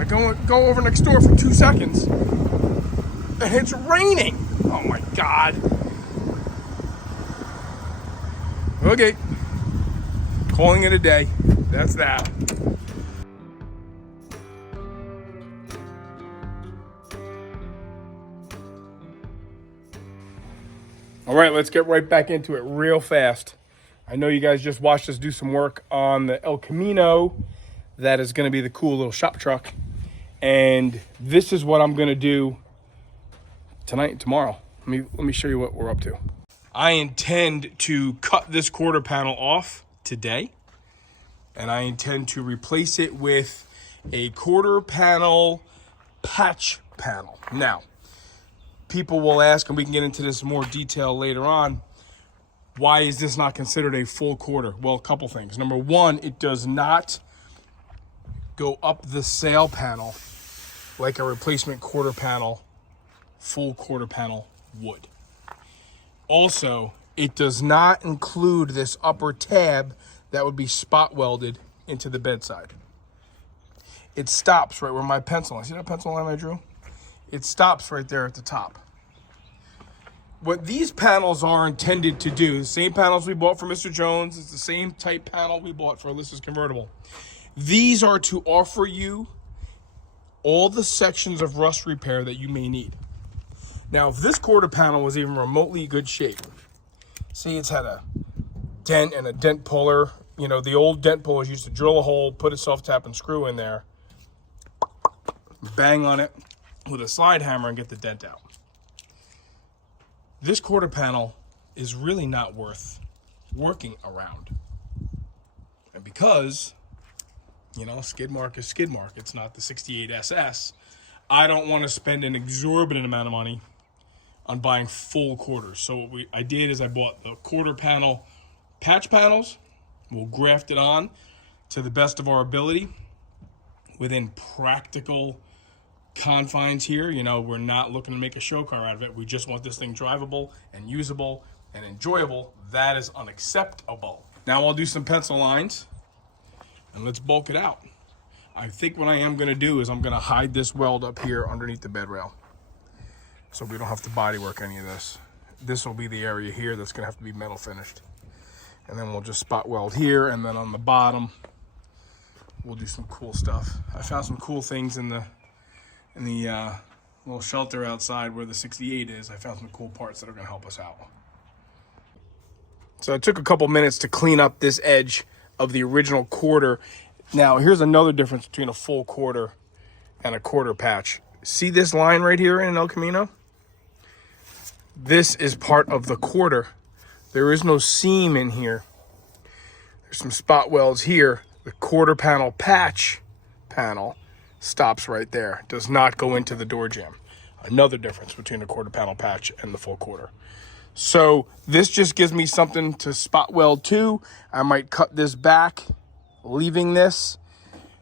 I go over next door for 2 seconds, and it's raining. Oh my God. Okay, calling it a day. That's that. All right, let's get right back into it real fast. I know you guys just watched us do some work on the El Camino. That is going to be the cool little shop truck. And this is what I'm going to do tonight and tomorrow. Let me show you what we're up to. I intend to cut this quarter panel off today. And I intend to replace it with a quarter panel patch panel. Now, people will ask, and we can get into this in more detail later on, why is this not considered a full quarter? Well, a couple things. Number one, it does not go up the sail panel like a replacement quarter panel, full quarter panel would. Also, it does not include this upper tab that would be spot welded into the bedside. It stops right where my pencil line. See that pencil line I drew? It stops right there at the top. What these panels are intended to do, the same panels we bought for Mr. Jones, it's the same type panel we bought for Alyssa's convertible. These are to offer you all the sections of rust repair that you may need. Now, if this quarter panel was even remotely good shape, see it's had a dent and a dent puller. You know, the old dent pullers used to drill a hole, put a self-tap and screw in there, bang on it with a slide hammer and get the dent out. This quarter panel is really not worth working around. And because, you know, skid mark is skid mark, it's not the 68 SS, I don't want to spend an exorbitant amount of money on buying full quarters. So what I did is I bought the quarter panel patch panels. We'll graft it on to the best of our ability within practical confines here. You know, we're not looking to make a show car out of it. We just want this thing drivable and usable and enjoyable. That is unacceptable. Now I'll do some pencil lines and let's bulk it out. I think what I am going to do is I'm going to hide this weld up here underneath the bed rail so we don't have to body work any of this. This will be the area here that's going to have to be metal finished. And then we'll just spot weld here, and then on the bottom we'll do some cool stuff. I found some cool things in the little shelter outside where the 68 is. I found some cool parts that are going to help us out. So it took a couple minutes to clean up this edge of the original quarter. Now here's another difference between a full quarter and a quarter patch. See this line right here in El Camino? This is part of the quarter. There is no seam in here. There's some spot welds here. The quarter panel patch panel stops right there. Does not go into the door jamb. Another difference between a quarter panel patch and the full quarter. So this just gives me something to spot weld to. I might cut this back, leaving this.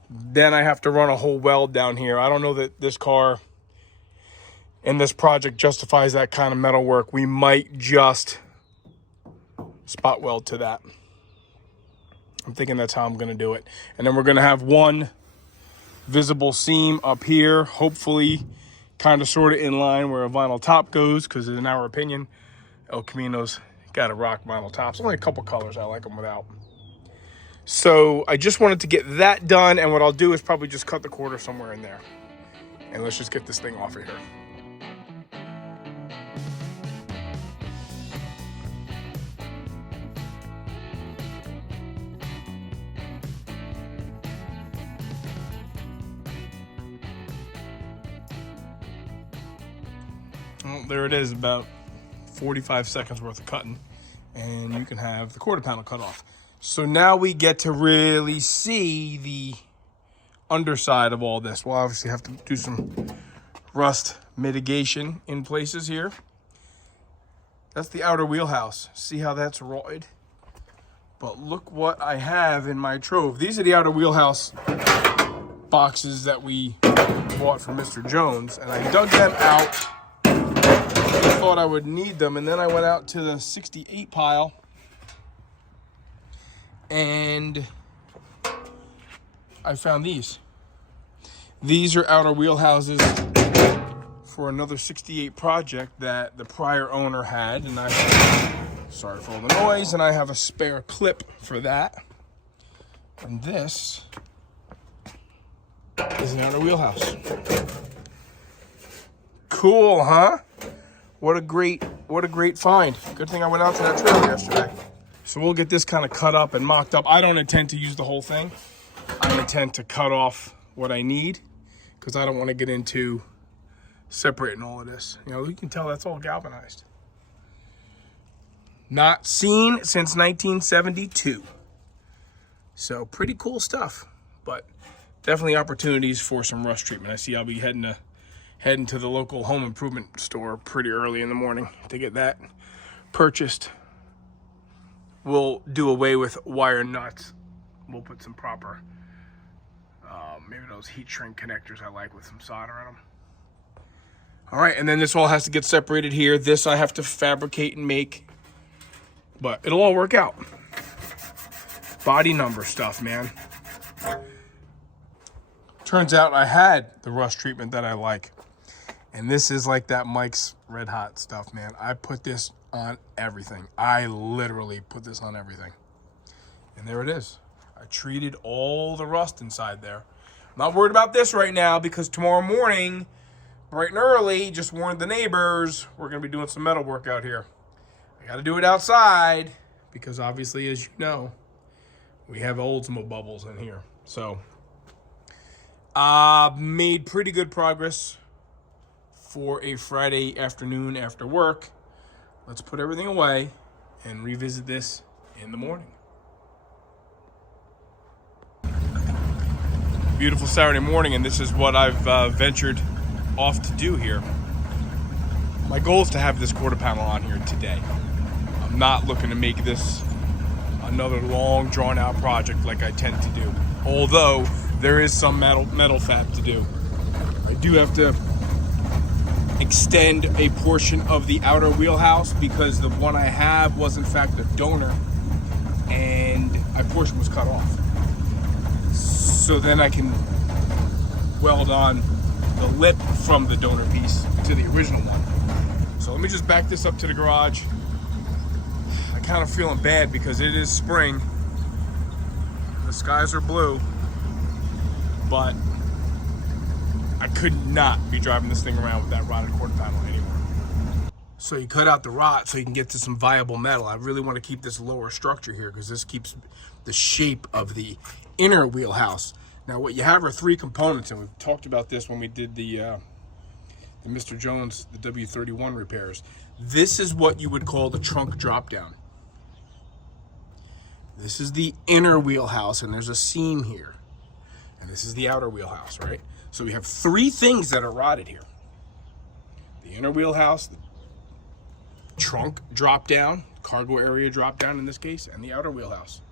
Then I have to run a whole weld down here. I don't know that this car and this project justifies that kind of metal work. We might just spot weld to that. I'm thinking that's how I'm going to do it. And then we're going to have one visible seam up here, hopefully kind of sort of in line where a vinyl top goes, because in our opinion, El Camino's got a rock vinyl tops. Only a couple colors I like them without. So I just wanted to get that done, and what I'll do is probably just cut the quarter somewhere in there. And let's just get this thing off of here. Well, there it is, about 45 seconds worth of cutting, and you can have the quarter panel cut off. So now we get to really see the underside of all this. We'll obviously have to do some rust mitigation in places here. That's the outer wheelhouse. See how that's rotted? But look what I have in my trove. These are the outer wheelhouse boxes that we bought from Mr. Jones, and I dug them out. I thought I would need them, and then I went out to the 68 pile and I found these. These are outer wheelhouses for another 68 project that the prior owner had, and sorry for all the noise, and I have a spare clip for that. And this is an outer wheelhouse. Cool, huh? What a great find. Good thing I went out to that trailer yesterday. So we'll get this kind of cut up and mocked up. I don't intend to use the whole thing. I intend to cut off what I need because I don't want to get into separating all of this. You know, you can tell that's all galvanized. Not seen since 1972. So pretty cool stuff, but definitely opportunities for some rust treatment. I see I'll be heading to the local home improvement store pretty early in the morning to get that purchased. We'll do away with wire nuts. We'll put some proper, maybe those heat shrink connectors I like with some solder in them. All right, and then this all has to get separated here. This I have to fabricate and make, but it'll all work out. Body number stuff, man. Turns out I had the rust treatment that I like. And this is like that Mike's Red Hot stuff, man. I put this on everything. I literally put this on everything. And there it is. I treated all the rust inside there. I'm not worried about this right now because tomorrow morning, bright and early, just warned the neighbors, we're going to be doing some metal work out here. I got to do it outside because obviously, as you know, we have Oldsmobile bubbles in here. So, made pretty good progress for a Friday afternoon after work. Let's put everything away and revisit this in the morning. Beautiful Saturday morning, and this is what I've ventured off to do here. My goal is to have this quarter panel on here today. I'm not looking to make this another long, drawn-out project like I tend to do. Although there is some metal fab to do. I do have to extend a portion of the outer wheelhouse because the one I have was in fact a donor and a portion was cut off. So then I can weld on the lip from the donor piece to the original one. So let me just back this up to the garage. I kind of feeling bad because it is spring. The skies are blue, but I could not be driving this thing around with that rotted quarter panel anymore. So you cut out the rot so you can get to some viable metal. I really want to keep this lower structure here because this keeps the shape of the inner wheelhouse. Now what you have are three components, and we've talked about this when we did the Mr. Jones, the W31 repairs. This is what you would call the trunk drop down. This is the inner wheelhouse, and there's a seam here. And this is the outer wheelhouse, right? So we have three things that are rotted here. The inner wheelhouse, the trunk drop down, cargo area drop down in this case, and the outer wheelhouse.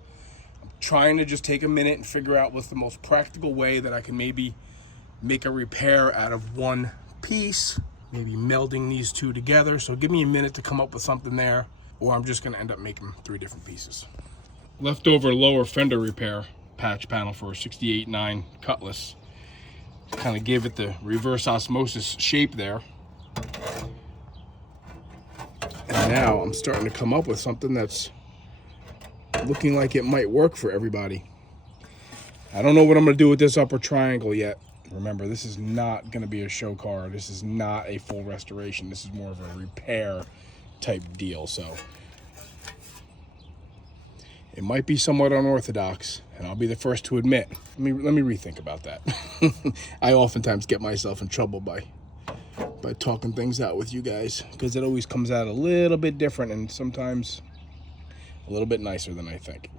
I'm trying to just take a minute and figure out what's the most practical way that I can maybe make a repair out of one piece, maybe melding these two together. So give me a minute to come up with something there, or I'm just gonna end up making three different pieces. Leftover lower fender repair patch panel for a 68-9 Cutlass. Kind of gave it the reverse osmosis shape there. And now I'm starting to come up with something that's looking like it might work for everybody. I don't know what I'm going to do with this upper triangle yet. Remember, this is not going to be a show car. This is not a full restoration. This is more of a repair type deal. So it might be somewhat unorthodox, and I'll be the first to admit. Let me rethink about that. I oftentimes get myself in trouble by talking things out with you guys because it always comes out a little bit different and sometimes a little bit nicer than I think.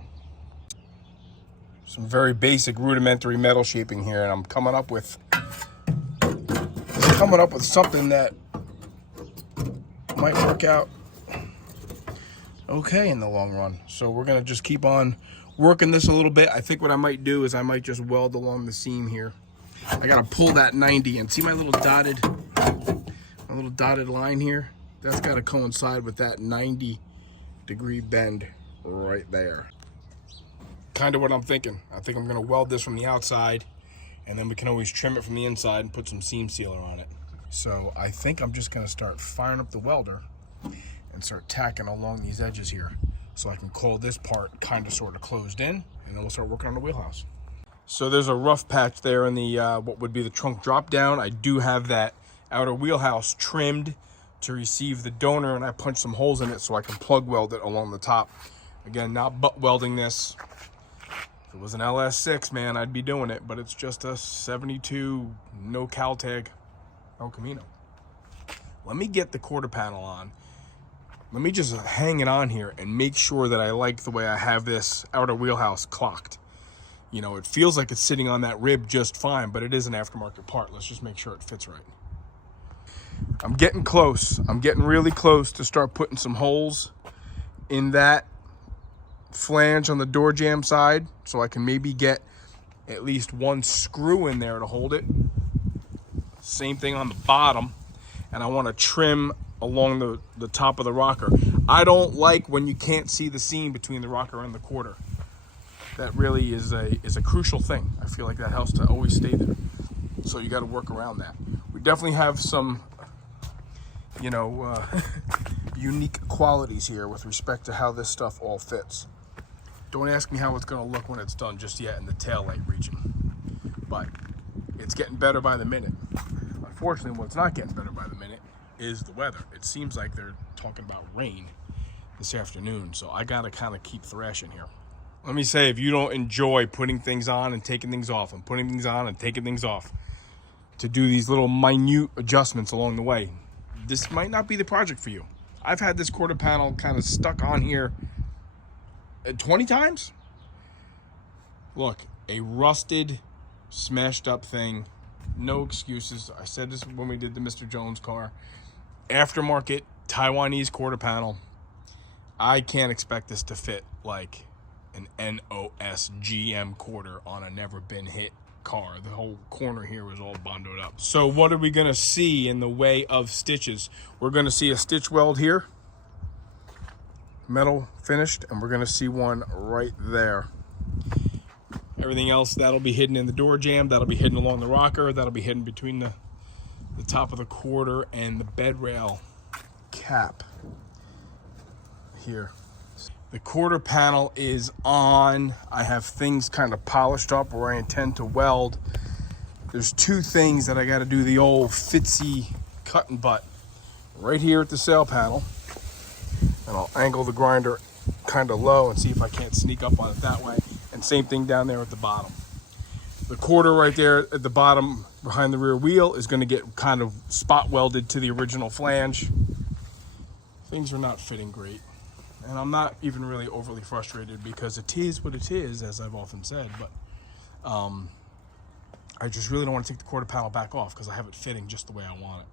Some very basic rudimentary metal shaping here, and I'm coming up with something that might work out okay in the long run. So we're gonna just keep on working this a little bit. I think what I might do is I might just weld along the seam here. I gotta pull that 90 and see my little dotted line here. That's gotta coincide with that 90-degree bend right there. Kind of what I'm thinking. I think I'm gonna weld this from the outside and then we can always trim it from the inside and put some seam sealer on it. So I think I'm just gonna start firing up the welder and start tacking along these edges here, so I can call this part kind of sort of closed in, and then we'll start working on the wheelhouse. So there's a rough patch there in the what would be the trunk drop down. I do have that outer wheelhouse trimmed to receive the donor, and I punched some holes in it so I can plug weld it along the top. Again, not butt welding this. If it was an LS6, man, I'd be doing it, but it's just a 72 no cal tag El Camino. Let me get the quarter panel on. Let me just hang it on here and make sure that I like the way I have this outer wheelhouse clocked. You know, it feels like it's sitting on that rib just fine, but it is an aftermarket part. Let's just make sure it fits right. I'm getting close. I'm getting really close to start putting some holes in that flange on the door jamb side, so I can maybe get at least one screw in there to hold it. Same thing on the bottom. And I want to trim along the top of the rocker. I don't like when you can't see the seam between the rocker and the quarter. That really is a crucial thing. I feel like that helps to always stay there. So you got to work around that. We definitely have some, you know, unique qualities here with respect to how this stuff all fits. Don't ask me how it's going to look when it's done just yet in the tail light region, but it's getting better by the minute. Unfortunately, what's not getting better by the minute is the weather. It seems like they're talking about rain this afternoon, so I got to kind of keep thrashing here. Let me say, if you don't enjoy putting things on and taking things off and putting things on and taking things off to do these little minute adjustments along the way, this might not be the project for you. I've had this quarter panel kind of stuck on here 20 times. Look, a rusted, smashed up thing. No excuses. I said this when we did the Mr. Jones car. Aftermarket Taiwanese quarter panel. I can't expect this to fit like an NOS GM quarter on a never been hit car. The whole corner here was all bondoed up. So what are we gonna see in the way of stitches? We're gonna see a stitch weld here, metal finished, and we're gonna see one right there. Everything else, that'll be hidden in the door jamb, that'll be hidden along the rocker, that'll be hidden between the top of the quarter and the bed rail cap here. The quarter panel is on. I have things kind of polished up where I intend to weld. There's two things that I got to do the old fitsy cut and butt. Right here at the sail panel. And I'll angle the grinder kind of low and see if I can't sneak up on it that way. And same thing down there at the bottom. The quarter right there at the bottom behind the rear wheel is going to get kind of spot welded to the original flange. Things are not fitting great. And I'm not even really overly frustrated because it is what it is, as I've often said. But I just really don't want to take the quarter panel back off because I have it fitting just the way I want it.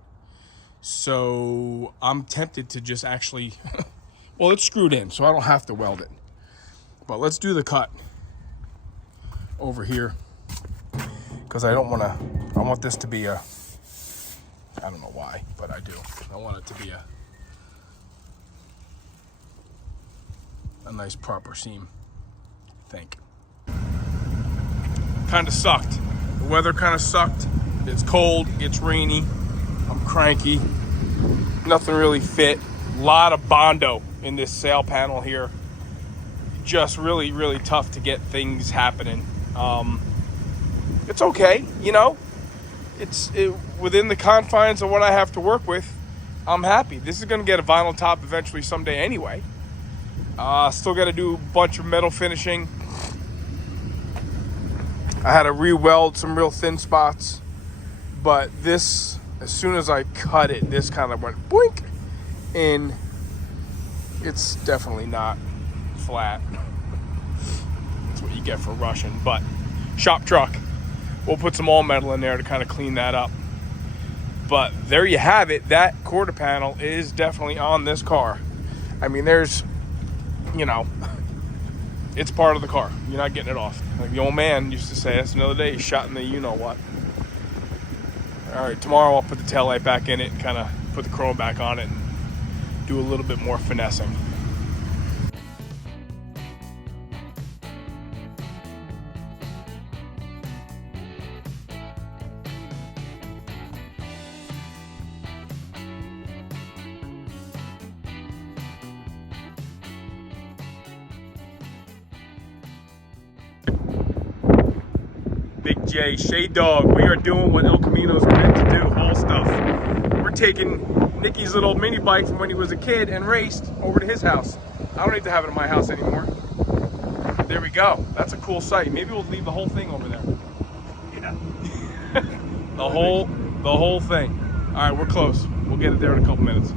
So I'm tempted to just actually, well, it's screwed in, so I don't have to weld it. But let's do the cut over here because I don't want to, I want this to be a, I don't know why, but I do. I want it to be a nice proper seam, I think. Kind of sucked. The weather kind of sucked. It's cold, it's rainy, I'm cranky. Nothing really fit. A lot of Bondo in this sail panel here. Just really, really tough to get things happening. It's okay, you know. It's within the confines of what I have to work with. I'm happy. This is gonna get a vinyl top eventually someday anyway. Still got to do a bunch of metal finishing. I had to re-weld some real thin spots, but this, as soon as I cut it, this kind of went boink, and it's definitely not flat. That's what you get for rushing, but shop truck. We'll put some all metal in there to kind of clean that up. But there you have it. That quarter panel is definitely on this car. I mean, there's, you know, it's part of the car. You're not getting it off. Like the old man used to say, that's another day shot in the you-know-what. All right, tomorrow I'll put the taillight back in it and kind of put the chrome back on it and do a little bit more finessing. Big J, Shade Dog, we are doing what El Camino's meant to do, haul stuff. We're taking Nicky's little mini bike from when he was a kid and raced over to his house. I don't need to have it in my house anymore. There we go. That's a cool sight. Maybe we'll leave the whole thing over there. Yeah. The whole thing. All right, we're close. We'll get it there in a couple minutes.